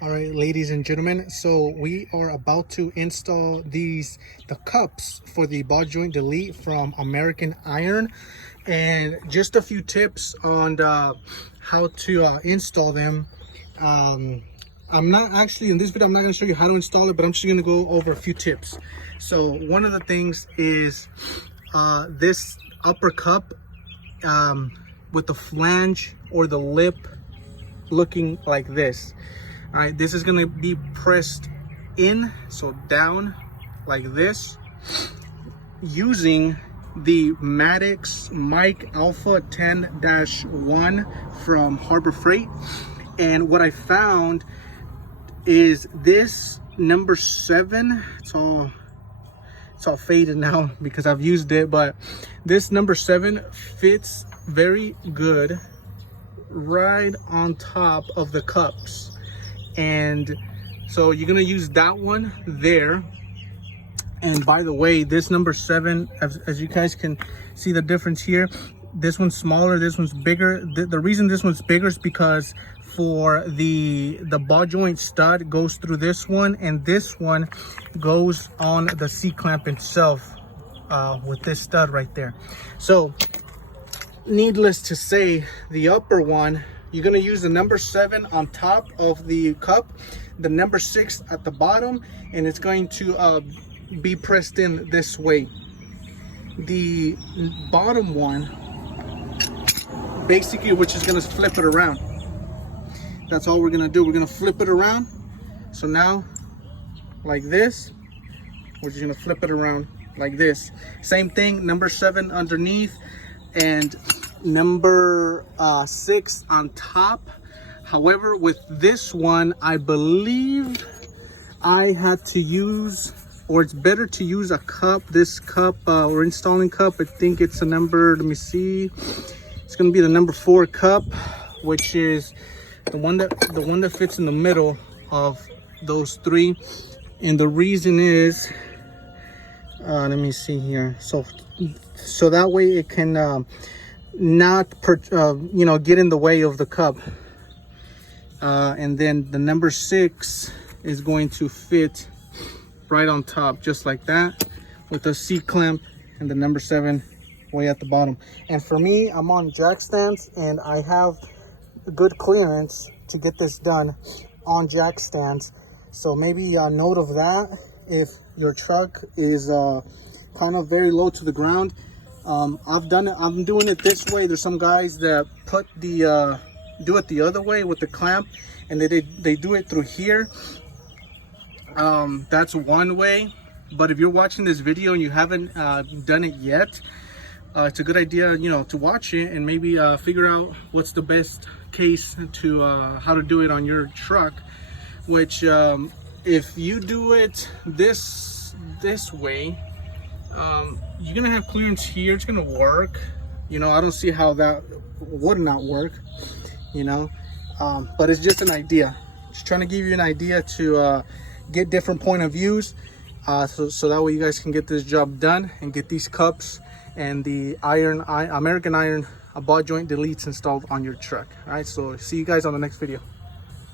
All right, ladies and gentlemen, so we are about to install the cups for the ball joint delete from American Iron, and just a few tips on how to install them. I'm not actually in this video, I'm not going to show you how to install it, but I'm just going to go over a few tips. So one of the things is this upper cup with the flange or the lip looking like this. All right, this is going to be pressed in, so down like this, using the Maddox Mike Alpha 10-1 from Harbor Freight. And what I found is this number 7, it's all faded now because I've used it, but this number 7 fits very good right on top of the cups. And so you're gonna use that one there. And by the way, this number 7, as you guys can see the difference here, this one's smaller, this one's bigger. The reason this one's bigger is because for the ball joint stud goes through this one, and this one goes on the C-clamp itself with this stud right there. So needless to say, the upper one, you're going to use the number 7 on top of the cup, the number 6 at the bottom, and it's going to be pressed in this way. The bottom one, basically, which is going to flip it around. That's all we're going to do. We're going to flip it around. So now, like this, we're just going to flip it around like this. Same thing, number 7 underneath, and number 6 on top. However, with this one, I believe I had to use, or it's better to use a cup. This cup, or installing cup, I think it's a number, let me see, it's going to be the number 4 cup, which is the one that fits in the middle of those 3. And the reason is, let me see here, so that way it can not get in the way of the cup. And then the number 6 is going to fit right on top, just like that, with the C-clamp, and the number 7 way at the bottom. And for me, I'm on jack stands, and I have good clearance to get this done on jack stands. So maybe a note of that if your truck is kind of very low to the ground. I've done it, I'm doing it this way. There's some guys that put the do it the other way with the clamp, and they do it through here. That's one way, but if you're watching this video and you haven't done it yet, it's a good idea, to watch it and maybe figure out what's the best case to how to do it on your truck. Which if you do it this way, you're gonna have clearance here. It's gonna work. I don't see how that would not work. But it's just an idea. Just trying to give you an idea to get different point of views, so that way you guys can get this job done and get these cups and the American Iron ball joint deletes installed on your truck. All right, so see you guys on the next video.